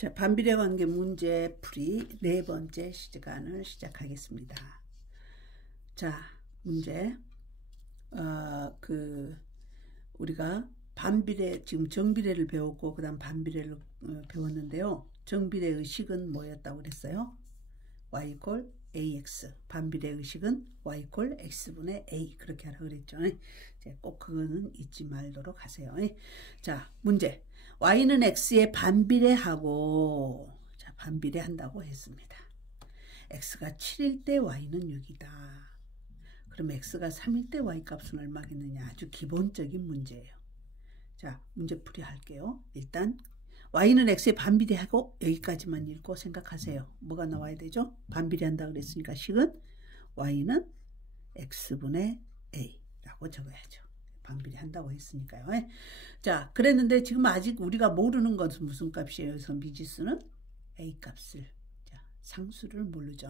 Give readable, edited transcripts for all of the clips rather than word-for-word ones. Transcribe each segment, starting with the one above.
자, 반비례 관계 문제 풀이 네 번째 시간을 시작하겠습니다. 자, 문제. 우리가 반비례, 지금 정비례를 배웠고, 그 다음 반비례를 배웠는데요. 정비례 의식은 뭐였다고 그랬어요? y = ax. 반비례 의식은 y = x분의 a. 그렇게 하라고 그랬죠. 꼭 그거는 잊지 말도록 하세요. 자, 문제. y는 x에 반비례하고, 자, 반비례한다고 했습니다. x가 7일 때 y는 6이다. 그럼 x가 3일 때 y 값은 얼마겠느냐? 아주 기본적인 문제예요. 자, 문제풀이 할게요. 일단 y는 x에 반비례하고 여기까지만 읽고 생각하세요. 뭐가 나와야 되죠? 반비례한다 그랬으니까 식은 y는 x분의 a라고 적어야죠. 반비례한다고 했으니까요. 자, 그랬는데 지금 아직 우리가 모르는 것은 무슨 값이에요? 여기서 미지수는 a 값을, 자, 상수를 모르죠.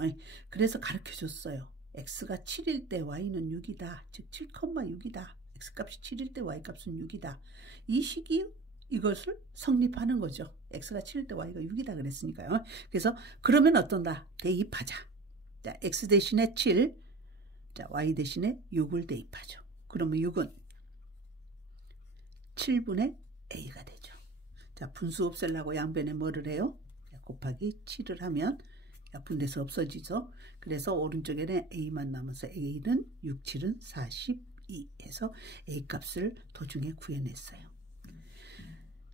그래서 가르쳐 줬어요. x가 7일 때 y는 6이다. 즉 7,6이다. x값이 7일 때 y값은 6이다. 이 식이 이것을 성립하는 거죠. x가 7일 때 y가 6이다 그랬으니까요. 그래서 그러면 어떤다? 대입하자. 자, x 대신에 7, 자, y 대신에 6을 대입하죠. 그러면 6은 7분의 a가 되죠. 자, 분수 없애려고 양변에 뭐를 해요? 곱하기 7을 하면 분대서 없어지죠. 그래서 오른쪽에는 a만 남아서 a는 6, 7은 42 해서 a 값을 도중에 구해냈어요.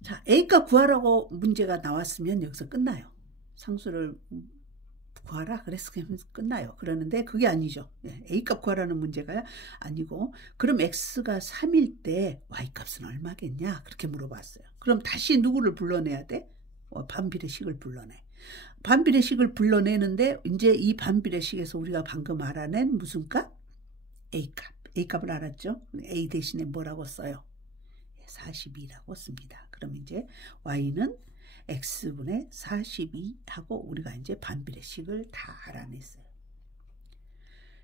자, a 값 구하라고 문제가 나왔으면 여기서 끝나요. 상수를 구하라 그래서 끝나요. 그러는데 그게 아니죠. a 값 구하라는 문제가 아니고, 그럼 x가 3일 때 y 값은 얼마겠냐? 그렇게 물어봤어요. 그럼 다시 누구를 불러내야 돼? 반비례식을 불러내. 반비례식을 불러내는데 이제 이 반비례식에서 우리가 방금 알아낸 무슨 값? a 값. a 값을 알았죠? a 대신에 뭐라고 써요? 42라고 씁니다. 그럼 이제 y는 x분의 42하고 우리가 이제 반비례식을 다 알아냈어요.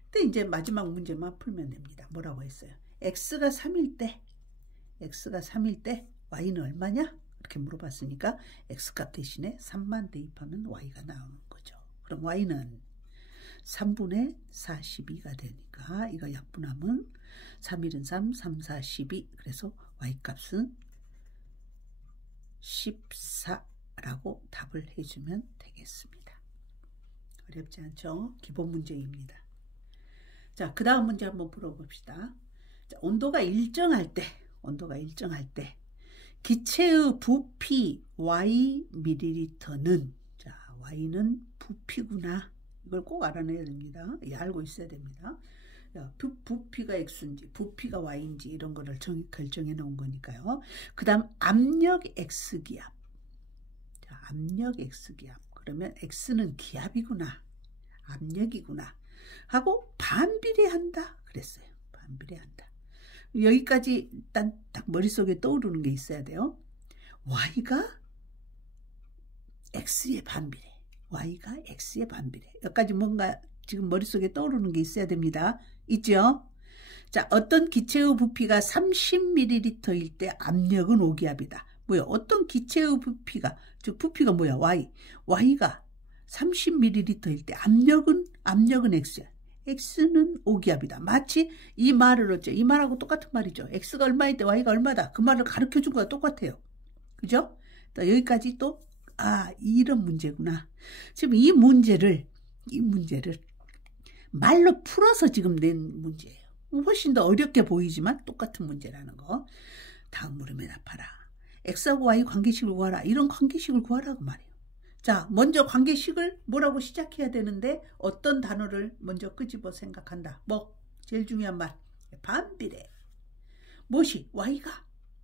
근데 이제 마지막 문제만 풀면 됩니다. 뭐라고 했어요? x가 3일 때 y는 얼마냐? 이렇게 물어봤으니까 x값 대신에 3만 대입하면 y가 나오는 거죠. 그럼 y는 3분의 42가 되니까 이거 약분하면 3일은 3, 3, 4, 12. 그래서 y값은 14라고 답을 해주면 되겠습니다. 어렵지 않죠? 기본 문제입니다. 자, 그 다음 문제 한번 풀어봅시다. 자, 온도가 일정할 때 기체의 부피 y ml는, 자, y는 부피구나. 이걸 꼭 알아내야 됩니다. 알고 있어야 됩니다. 부피가 x인지 부피가 y인지 이런 거를 결정해 놓은 거니까요. 그 다음 압력 x기압. 자, 압력 x기압. 그러면 x는 기압이구나. 압력이구나. 하고 반비례한다 그랬어요. 반비례한다. 여기까지 일단 딱 머릿속에 떠오르는 게 있어야 돼요. y가 x의 반비례. y가 x의 반비례. 여기까지 뭔가 지금 머릿속에 떠오르는 게 있어야 됩니다. 있죠? 자, 어떤 기체의 부피가 30ml일 때 압력은 5기압이다. 뭐야? 어떤 기체의 부피가, 즉 부피가 뭐야? y가 30ml일 때 압력은 x야. x는 5기압이다. 마치 이 말을 어째? 이 말하고 똑같은 말이죠. x가 얼마일 때 y가 얼마다. 그 말을 가르쳐 준 거와 똑같아요. 그죠? 또 여기까지 또 이런 문제구나. 지금 이 문제를 말로 풀어서 지금 낸 문제예요. 훨씬 더 어렵게 보이지만 똑같은 문제라는 거. 다음 물음에 답하라. x하고 y 관계식을 구하라. 이런 관계식을 구하라고 말이에요. 자, 먼저 관계식을 뭐라고 시작해야 되는데 어떤 단어를 먼저 끄집어 생각한다. 뭐? 제일 중요한 말. 반비례. 무엇이? y가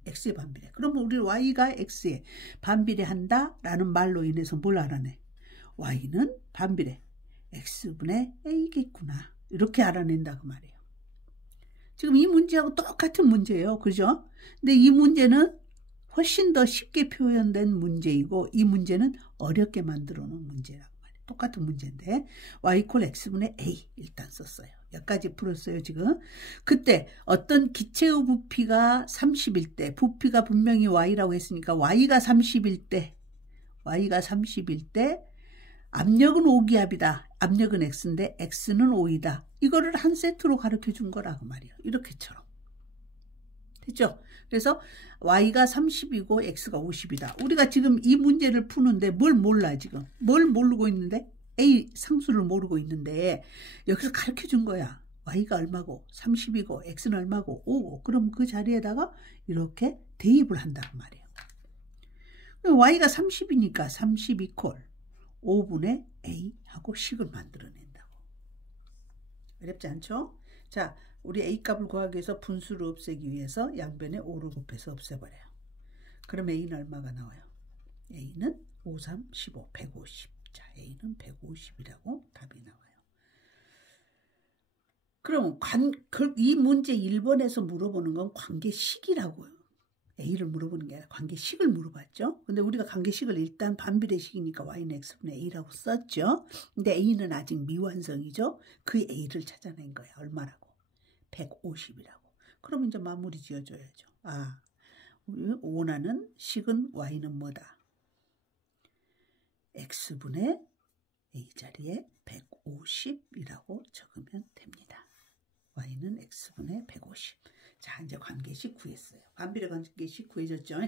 x의 반비례. 그러면 우리 y가 x에 반비례한다 라는 말로 인해서 뭘 알아내? y는 반비례 x분의 a겠구나. 이렇게 알아낸다 그 말이에요. 지금 이 문제하고 똑같은 문제예요. 그죠? 근데 이 문제는 훨씬 더 쉽게 표현된 문제이고 이 문제는 어렵게 만들어 놓은 문제라고 말이에요. 똑같은 문제인데 y = x분의 a 일단 썼어요. 여기까지 풀었어요 지금. 그때 어떤 기체의 부피가 30일 때, 부피가 분명히 y라고 했으니까 y가 30일 때 y가 30일 때 압력은 5기압이다. 압력은 x인데 x는 5이다. 이거를 한 세트로 가르쳐 준 거라고 말이에요. 이렇게처럼. 됐죠? 그래서 y가 30이고 x가 50이다. 우리가 지금 이 문제를 푸는데 뭘 몰라 지금. 뭘 모르고 있는데? A 상수를 모르고 있는데 여기서 가르쳐 준 거야. y가 얼마고 30이고 x는 얼마고 5고 그럼 그 자리에다가 이렇게 대입을 한다고 말이에요. y가 30이니까 30 이퀄 5분의 a 하고 식을 만들어낸다고. 어렵지 않죠? 자, 우리 a 값을 구하기 위해서 분수를 없애기 위해서 양변에 5를 곱해서 없애버려요. 그럼 a는 얼마가 나와요? a는 5, 3, 15, 150. 자, a는 150이라고 답이 나와요. 그럼 이 문제 1번에서 물어보는 건 관계식이라고요. A를 물어보는 게 아니라 관계식을 물어봤죠. 근데 우리가 관계식을 일단 반비례식이니까 y는 x분의 a라고 썼죠. 근데 a는 아직 미완성이죠. 그 a를 찾아낸 거예요. 얼마라고? 150이라고. 그럼 이제 마무리 지어줘야죠. 아, 원하는 식은 y는 뭐다? x분의 a 자리에 150이라고 적으면 됩니다. y는 x분의 150. 자, 이제 관계식 구했어요. 반비례 관계식 구해졌죠?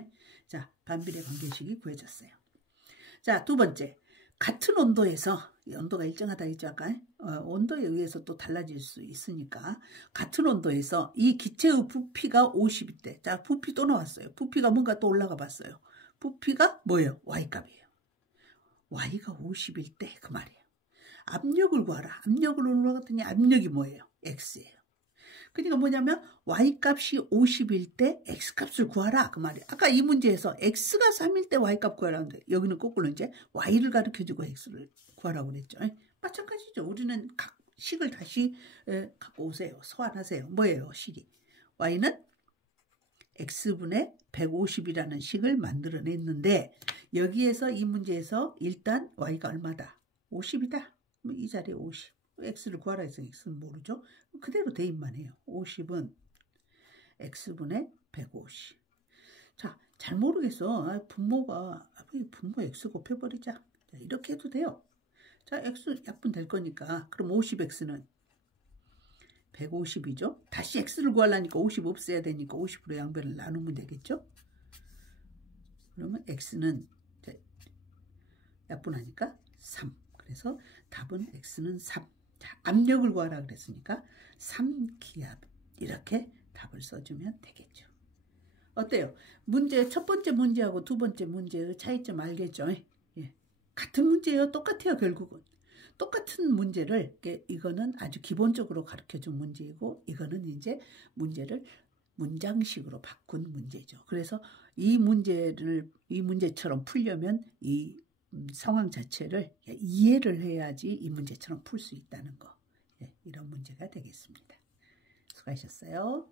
자, 반비례 관계식이 구해졌어요. 자, 두 번째. 같은 온도에서, 온도가 일정하다 했죠, 아까? 온도에 의해서 또 달라질 수 있으니까. 같은 온도에서 이 기체의 부피가 50일 때. 자, 부피 또 나왔어요. 부피가 뭔가 또 올라가 봤어요. 부피가 뭐예요? y값이에요. y가 50일 때 그 말이에요. 압력을 구하라. 압력을 올라갔더니 압력이 뭐예요? x예요. 그러니까 뭐냐면 y값이 50일 때 x값을 구하라 그 말이에요. 아까 이 문제에서 x가 3일 때 y값 구하라는데 여기는 거꾸로 이제 y를 가르쳐주고 x를 구하라고 그랬죠. 마찬가지죠. 우리는 각 식을 다시 갖고 오세요. 소환하세요. 뭐예요? 식이. y는 x분의 150이라는 식을 만들어냈는데 여기에서 이 문제에서 일단 y가 얼마다? 50이다. 이 자리에 50. x를 구하라 해서 x는 모르죠. 그대로 대입만 해요. 50은 x분의 150. 자, 잘 모르겠어. 분모가 분모 x 곱해버리자. 자, 이렇게 해도 돼요. 자, x 약분 될 거니까 그럼 50x는 150이죠. 다시 x를 구하려니까 50 없애야 되니까 50으로 양변을 나누면 되겠죠. 그러면 x는 약분하니까 3. 그래서 답은 x는 3. 자, 압력을 구하라 그랬으니까 3기압 이렇게 답을 써주면 되겠죠. 어때요? 문제 첫 번째 문제하고 두 번째 문제의 차이점 알겠죠? 예. 같은 문제예요. 똑같아요. 결국은. 똑같은 문제를 이거는 아주 기본적으로 가르쳐준 문제이고 이거는 이제 문제를 문장식으로 바꾼 문제죠. 그래서 이 문제처럼 풀려면 이 상황 자체를 이해를 해야지 이 문제처럼 풀 수 있다는 거. 예, 이런 문제가 되겠습니다. 수고하셨어요.